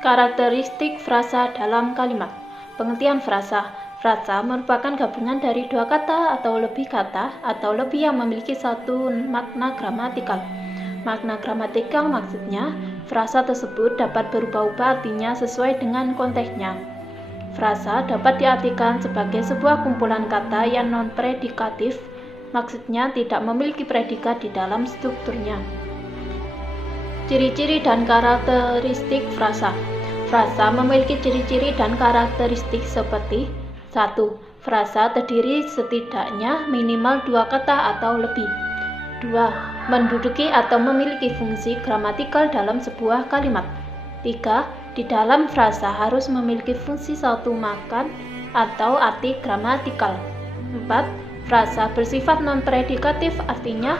Karakteristik frasa dalam kalimat. Pengertian frasa. Frasa merupakan gabungan dari dua kata atau lebih yang memiliki satu makna gramatikal. Makna gramatikal maksudnya, frasa tersebut dapat berubah-ubah artinya sesuai dengan konteksnya. Frasa dapat diartikan sebagai sebuah kumpulan kata yang non-predikatif, maksudnya tidak memiliki predikat di dalam strukturnya. Ciri-ciri dan karakteristik frasa. Frasa memiliki ciri-ciri dan karakteristik seperti 1. Frasa terdiri setidaknya minimal dua kata atau lebih. 2. Menduduki atau memiliki fungsi gramatikal dalam sebuah kalimat. 3. Di dalam frasa harus memiliki fungsi satu makan atau arti gramatikal. 4. Frasa bersifat non-predikatif, artinya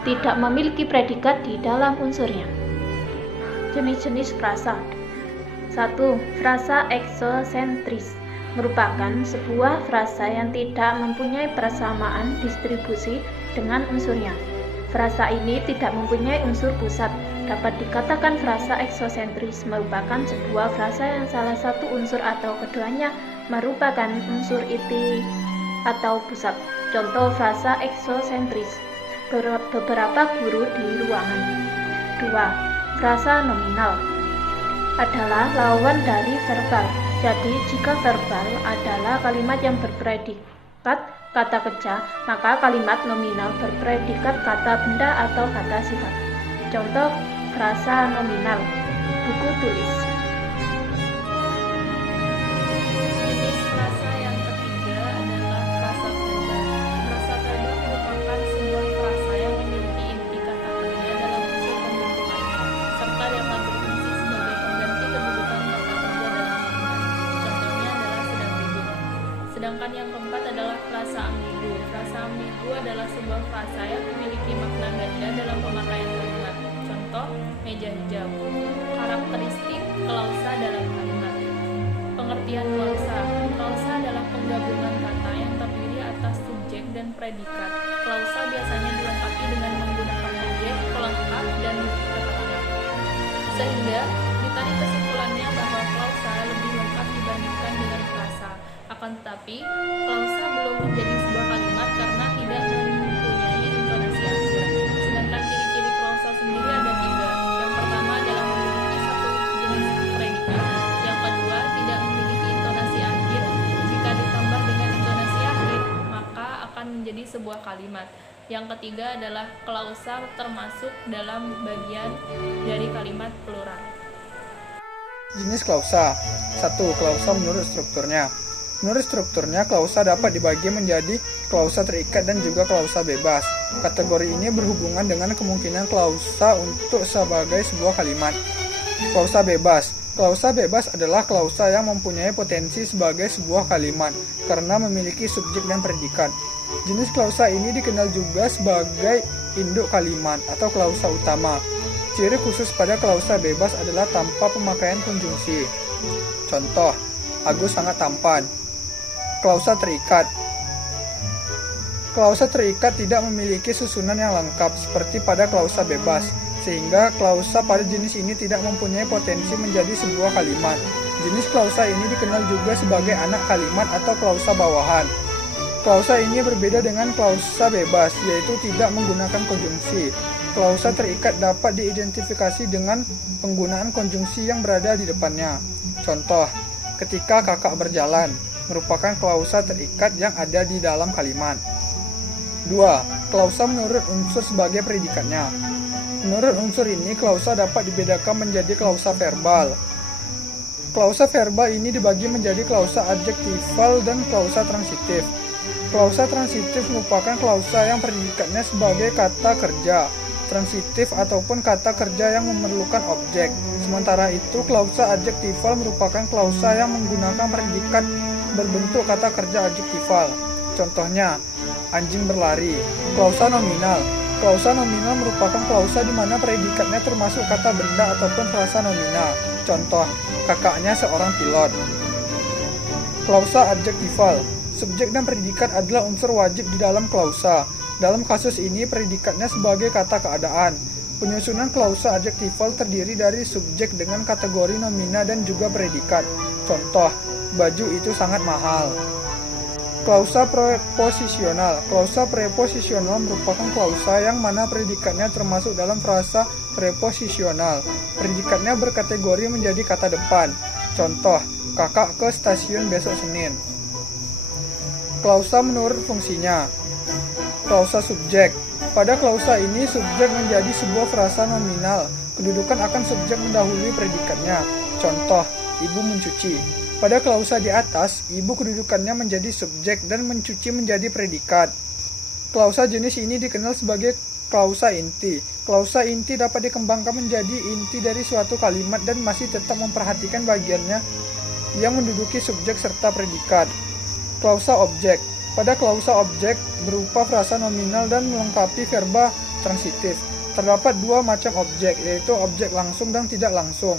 tidak memiliki predikat di dalam unsurnya. Jenis-jenis frasa. 1. Frasa eksosentris merupakan sebuah frasa yang tidak mempunyai persamaan distribusi dengan unsurnya. Frasa ini tidak mempunyai unsur pusat. Dapat dikatakan frasa eksosentris merupakan sebuah frasa yang salah satu unsur atau keduanya merupakan unsur inti atau pusat. Contoh frasa eksosentris. Beberapa guru di ruangan. 2. Frasa nominal adalah lawan dari verbal. Jadi, jika verbal adalah kalimat yang berpredikat kata kerja, maka kalimat nominal berpredikat kata benda atau kata sifat. Contoh frasa nominal, buku tulis. Jenis frasa yang ketiga adalah frasa verbal. Frasa verbal merupakan sebuah frasa yang memiliki inti kata kerja dalam unsur pembentukannya, serta dapat berfungsi sebagai pengganti kedudukan kata kerja dalam kalimat. Contohnya adalah sedang duduk. Sedangkan yang keempat adalah frasa ambigu. Frasa ambigu adalah sebuah frasa yang memiliki makna ganda dalam pemakaian kalimat. Contoh, meja hijau. Karakteristik klausa dalam kalimat. Pengertian klausa. Klausa adalah penggabungan kata yang terdiri atas subjek dan predikat. Klausa biasanya dilengkapi dengan menggunakan objek, pelengkap, dan bukti keterangan. Sehingga ditarik kesimpulannya bahwa klausa lebih lengkap dibandingkan dengan frasa. Akan tetapi, klausa belum menjadi sebuah kalimat karena tidak mempunyai intonasi akhir. Sedangkan ciri-ciri klausa sendiri ada 3. Yang pertama adalah memiliki satu jenis predikat. Yang kedua, tidak memiliki intonasi akhir. Jika ditambah dengan intonasi akhir, maka akan menjadi sebuah kalimat. Yang ketiga adalah klausa termasuk dalam bagian dari kalimat plural. Jenis klausa. 1. Klausa menurut strukturnya. Menurut strukturnya, klausa dapat dibagi menjadi klausa terikat dan juga klausa bebas. Kategori ini berhubungan dengan kemungkinan klausa untuk sebagai sebuah kalimat. Klausa bebas. Klausa bebas adalah klausa yang mempunyai potensi sebagai sebuah kalimat karena memiliki subjek dan predikat. Jenis klausa ini dikenal juga sebagai induk kalimat atau klausa utama. Ciri khusus pada klausa bebas adalah tanpa pemakaian konjungsi. Contoh, Agus sangat tampan. Klausa terikat. Klausa terikat tidak memiliki susunan yang lengkap seperti pada klausa bebas, sehingga klausa pada jenis ini tidak mempunyai potensi menjadi sebuah kalimat. Jenis klausa ini dikenal juga sebagai anak kalimat atau klausa bawahan. Klausa ini berbeda dengan klausa bebas, yaitu tidak menggunakan konjungsi. Klausa terikat dapat diidentifikasi dengan penggunaan konjungsi yang berada di depannya. Contoh, ketika kakak berjalan, merupakan klausa terikat yang ada di dalam kalimat. 2. Klausa menurut unsur sebagai predikatnya. Menurut unsur ini, klausa dapat dibedakan menjadi klausa verbal. Klausa verbal ini dibagi menjadi klausa adjektival dan klausa transitif. Klausa transitif merupakan klausa yang predikatnya sebagai kata kerja, transitif ataupun kata kerja yang memerlukan objek. Sementara itu, klausa adjektival merupakan klausa yang menggunakan predikat berbentuk kata kerja adjektival. Contohnya, anjing berlari. Klausa nominal. Klausa nominal merupakan klausa di mana predikatnya termasuk kata benda ataupun frasa nominal. Contoh, kakaknya seorang pilot. Klausa adjektival. Subjek dan predikat adalah unsur wajib di dalam klausa. Dalam kasus ini, predikatnya sebagai kata keadaan. Penyusunan klausa adjektival terdiri dari subjek dengan kategori nomina dan juga predikat. Contoh, baju itu sangat mahal. Klausa preposisional. Klausa preposisional merupakan klausa yang mana predikatnya termasuk dalam frasa preposisional. Predikatnya berkategori menjadi kata depan. Contoh, kakak ke stasiun besok Senin. Klausa menurut fungsinya. Klausa subjek. Pada klausa ini, subjek menjadi sebuah frasa nominal. Kedudukan akan subjek mendahului predikatnya. Contoh, ibu mencuci. Pada klausa di atas, ibu kedudukannya menjadi subjek dan mencuci menjadi predikat. Klausa jenis ini dikenal sebagai klausa inti. Klausa inti dapat dikembangkan menjadi inti dari suatu kalimat dan masih tetap memperhatikan bagiannya yang menduduki subjek serta predikat. Klausa objek. Pada klausa objek berupa frasa nominal dan melengkapi verba transitif. Terdapat dua macam objek, yaitu objek langsung dan tidak langsung.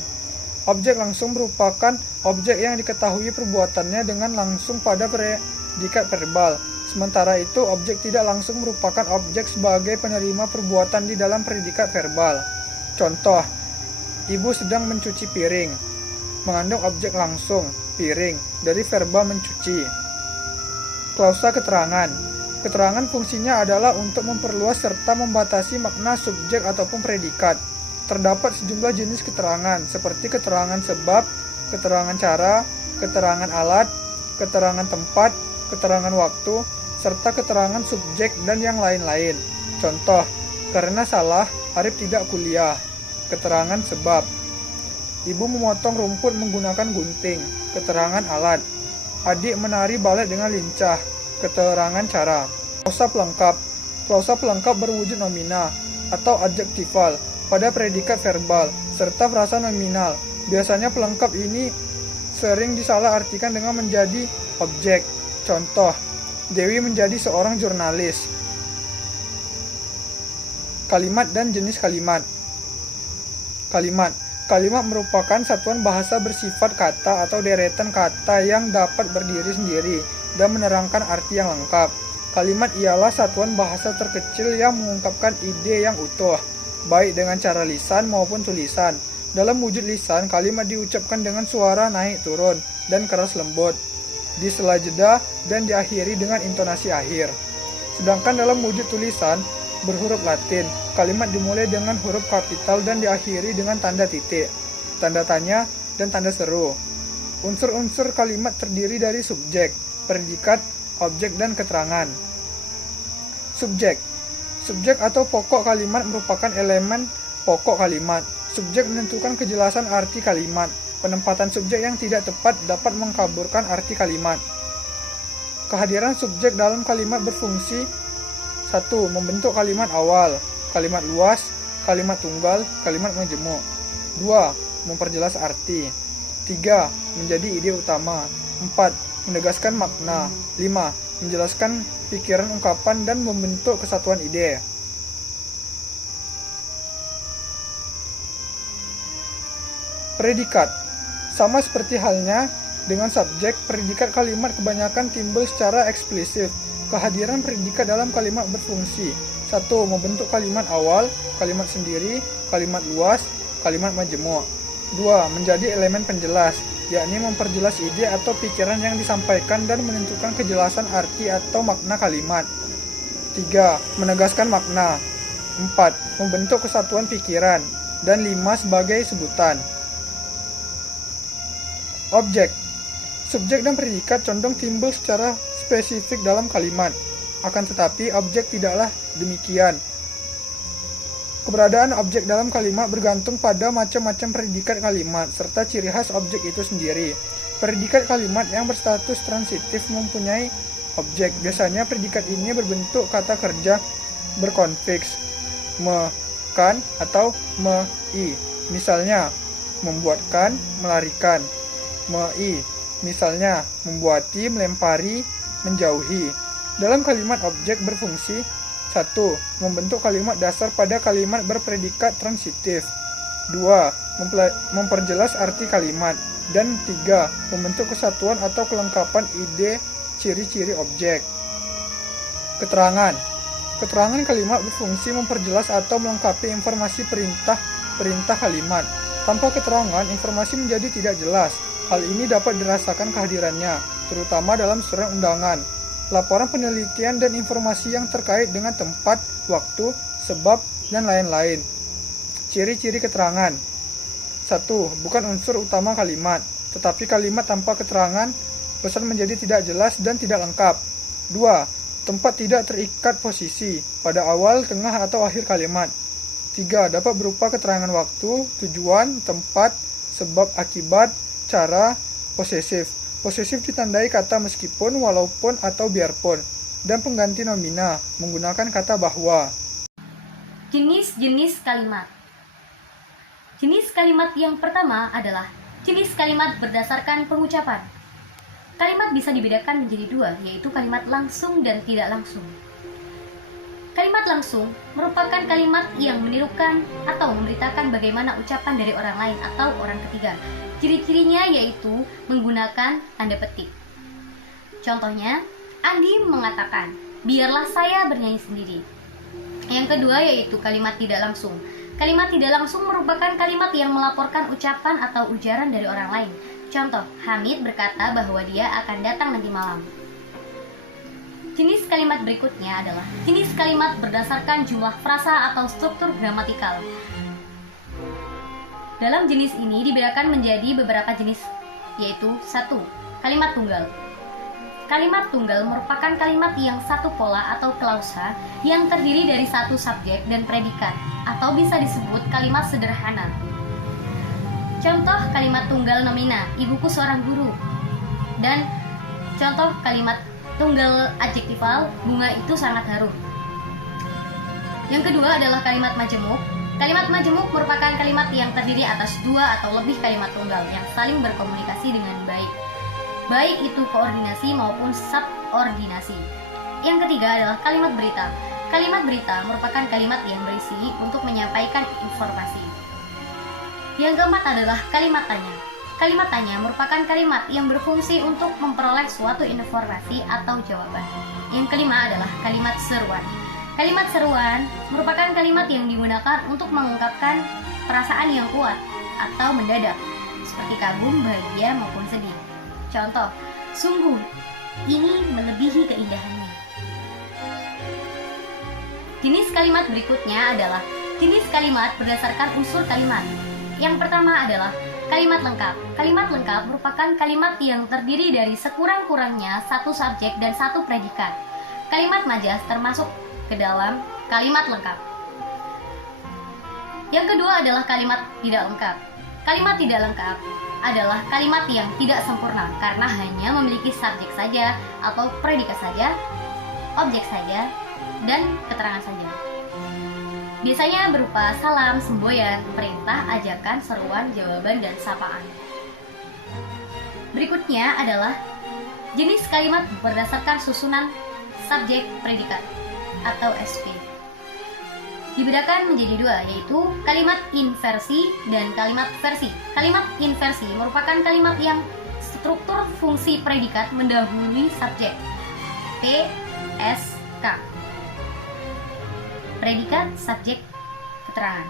Objek langsung merupakan objek yang diketahui perbuatannya dengan langsung pada predikat verbal. Sementara itu, objek tidak langsung merupakan objek sebagai penerima perbuatan di dalam predikat verbal. Contoh, ibu sedang mencuci piring. Mengandung objek langsung, piring, dari verba mencuci. Klausa keterangan. Keterangan fungsinya adalah untuk memperluas serta membatasi makna subjek ataupun predikat. Terdapat sejumlah jenis keterangan, seperti keterangan sebab, keterangan cara, keterangan alat, keterangan tempat, keterangan waktu, serta keterangan subjek dan yang lain-lain. Contoh, karena salah, Arif tidak kuliah. Keterangan sebab. Ibu memotong rumput menggunakan gunting. Keterangan alat. Adik menari balet dengan lincah. Keterangan cara. Klausa pelengkap. Klausa pelengkap berwujud nomina atau adjektival pada predikat verbal serta frasa nominal. Biasanya pelengkap ini sering disalahartikan dengan menjadi objek. Contoh, Dewi menjadi seorang jurnalis. Kalimat dan jenis kalimat. Kalimat. Kalimat merupakan satuan bahasa bersifat kata atau deretan kata yang dapat berdiri sendiri dan menerangkan arti yang lengkap. Kalimat ialah satuan bahasa terkecil yang mengungkapkan ide yang utuh, baik dengan cara lisan maupun tulisan. Dalam wujud lisan, kalimat diucapkan dengan suara naik turun dan keras lembut, di sela jeda dan diakhiri dengan intonasi akhir. Sedangkan dalam wujud tulisan, berhuruf Latin, kalimat dimulai dengan huruf kapital dan diakhiri dengan tanda titik, tanda tanya, dan tanda seru. Unsur-unsur kalimat terdiri dari subjek, predikat, objek, dan keterangan. Subjek. Subjek atau pokok kalimat merupakan elemen pokok kalimat. Subjek menentukan kejelasan arti kalimat. Penempatan subjek yang tidak tepat dapat mengkaburkan arti kalimat. Kehadiran subjek dalam kalimat berfungsi: 1. Membentuk kalimat awal, kalimat luas, kalimat tunggal, kalimat majemuk. 2. Memperjelas arti. 3. Menjadi ide utama. 4. Menegaskan makna. 5. Menjelaskan pikiran ungkapan dan membentuk kesatuan ide. Predikat. Sama seperti halnya dengan subjek, predikat kalimat kebanyakan timbul secara eksplisit. Kehadiran predikat dalam kalimat berfungsi: 1. Membentuk kalimat awal, kalimat sendiri, kalimat luas, kalimat majemuk. 2. Menjadi elemen penjelas, yakni memperjelas ide atau pikiran yang disampaikan dan menentukan kejelasan arti atau makna kalimat. 3. Menegaskan makna. 4. Membentuk kesatuan pikiran. Dan 5. Sebagai sebutan. Objek. Subjek dan predikat condong timbul secara spesifik dalam kalimat. Akan tetapi, objek tidaklah demikian. Keberadaan objek dalam kalimat bergantung pada macam-macam predikat kalimat, serta ciri khas objek itu sendiri. Predikat kalimat yang berstatus transitif mempunyai objek. Biasanya predikat ini berbentuk kata kerja berkonfiks, me, kan, atau me-i. Misalnya, membuatkan, melarikan. Me-i. Misalnya, membuati, melempari, menjauhi. Dalam kalimat objek berfungsi: 1. Membentuk kalimat dasar pada kalimat berpredikat transitif. 2. Memperjelas arti kalimat. Dan 3. Membentuk kesatuan atau kelengkapan ide ciri-ciri objek. Keterangan. Keterangan kalimat berfungsi memperjelas atau melengkapi informasi perintah kalimat. Tanpa keterangan, informasi menjadi tidak jelas. Hal ini dapat dirasakan kehadirannya, terutama dalam surat undangan, laporan penelitian dan informasi yang terkait dengan tempat, waktu, sebab, dan lain-lain. Ciri-ciri keterangan. 1. Bukan unsur utama kalimat, tetapi kalimat tanpa keterangan, pesan menjadi tidak jelas dan tidak lengkap. 2. Tempat tidak terikat posisi, pada awal, tengah, atau akhir kalimat. 3. Dapat berupa keterangan waktu, tujuan, tempat, sebab, akibat, cara, posesif. Posesif ditandai kata meskipun, walaupun, atau biarpun. Dan pengganti nomina, menggunakan kata bahwa. Jenis-jenis kalimat. Jenis kalimat yang pertama adalah jenis kalimat berdasarkan pengucapan. Kalimat bisa dibedakan menjadi dua, yaitu kalimat langsung dan tidak langsung. Kalimat langsung merupakan kalimat yang menirukan atau memberitakan bagaimana ucapan dari orang lain atau orang ketiga. Ciri-cirinya yaitu menggunakan tanda petik. Contohnya, Andi mengatakan, "Biarlah saya bernyanyi sendiri." Yang kedua yaitu kalimat tidak langsung. Kalimat tidak langsung merupakan kalimat yang melaporkan ucapan atau ujaran dari orang lain. Contoh, Hamid berkata bahwa dia akan datang nanti malam. Jenis kalimat berikutnya adalah jenis kalimat berdasarkan jumlah frasa atau struktur gramatikal. Dalam jenis ini dibedakan menjadi beberapa jenis, yaitu 1. Kalimat tunggal. Kalimat tunggal merupakan kalimat yang satu pola atau klausa yang terdiri dari satu subjek dan predikat, atau bisa disebut kalimat sederhana. Contoh kalimat tunggal nomina, ibuku seorang guru. Dan contoh kalimat tunggal adjektifal, bunga itu sangat harum. Yang kedua adalah kalimat majemuk. Kalimat majemuk merupakan kalimat yang terdiri atas dua atau lebih kalimat tunggal yang saling berkomunikasi dengan baik, baik itu koordinasi maupun subordinasi. Yang ketiga adalah kalimat berita. Kalimat berita merupakan kalimat yang berisi untuk menyampaikan informasi. Yang keempat adalah kalimat tanya. Kalimat tanya merupakan kalimat yang berfungsi untuk memperoleh suatu informasi atau jawaban. Yang kelima adalah kalimat seruan. Kalimat seruan merupakan kalimat yang digunakan untuk mengungkapkan perasaan yang kuat atau mendadak, seperti kagum, bahagia, maupun sedih. Contoh, sungguh ini melebihi keindahannya. Jenis kalimat berikutnya adalah jenis kalimat berdasarkan unsur kalimat. Yang pertama adalah kalimat lengkap. Kalimat lengkap merupakan kalimat yang terdiri dari sekurang-kurangnya satu subjek dan satu predikat. Kalimat majas termasuk ke dalam kalimat lengkap. Yang kedua adalah kalimat tidak lengkap. Kalimat tidak lengkap adalah kalimat yang tidak sempurna karena hanya memiliki subjek saja atau predikat saja, objek saja, dan keterangan saja. Biasanya berupa salam, semboyan, perintah, ajakan, seruan, jawaban, dan sapaan. Berikutnya adalah jenis kalimat berdasarkan susunan subjek predikat atau SP. Dibedakan menjadi dua, yaitu kalimat inversi dan kalimat versi. Kalimat inversi merupakan kalimat yang struktur fungsi predikat mendahului subjek. PSK. Predikat, subjek, keterangan.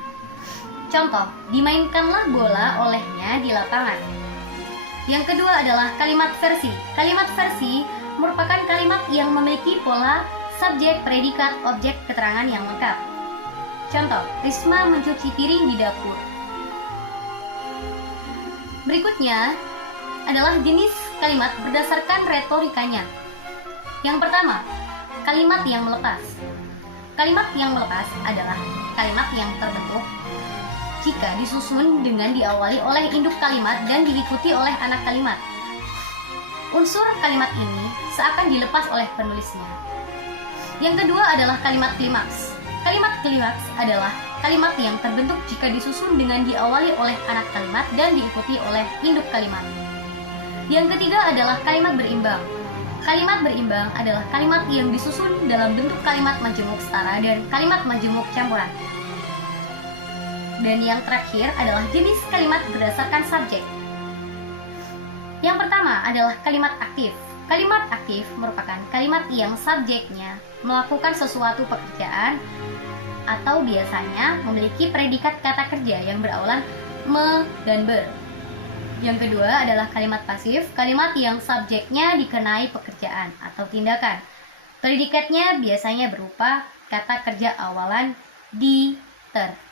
Contoh, dimainkanlah bola olehnya di lapangan. Yang kedua adalah kalimat versi. Kalimat versi merupakan kalimat yang memiliki pola subjek, predikat, objek, keterangan yang lengkap. Contoh, Risma mencuci piring di dapur. Berikutnya adalah jenis kalimat berdasarkan retorikanya. Yang pertama, kalimat yang melepas. Kalimat yang melepas adalah kalimat yang terbentuk jika disusun dengan diawali oleh induk kalimat dan diikuti oleh anak kalimat. Unsur kalimat ini seakan dilepas oleh penulisnya. Yang kedua adalah kalimat klimaks. Kalimat klimaks adalah kalimat yang terbentuk jika disusun dengan diawali oleh anak kalimat dan diikuti oleh induk kalimat. Yang ketiga adalah kalimat berimbang. Kalimat berimbang adalah kalimat yang disusun dalam bentuk kalimat majemuk setara dan kalimat majemuk campuran. Dan yang terakhir adalah jenis kalimat berdasarkan subjek. Yang pertama adalah kalimat aktif. Kalimat aktif merupakan kalimat yang subjeknya melakukan sesuatu pekerjaan atau biasanya memiliki predikat kata kerja yang berawalan me dan ber. Yang kedua adalah kalimat pasif, kalimat yang subjeknya dikenai pekerjaan atau tindakan. Predikatnya biasanya berupa kata kerja awalan di, ter.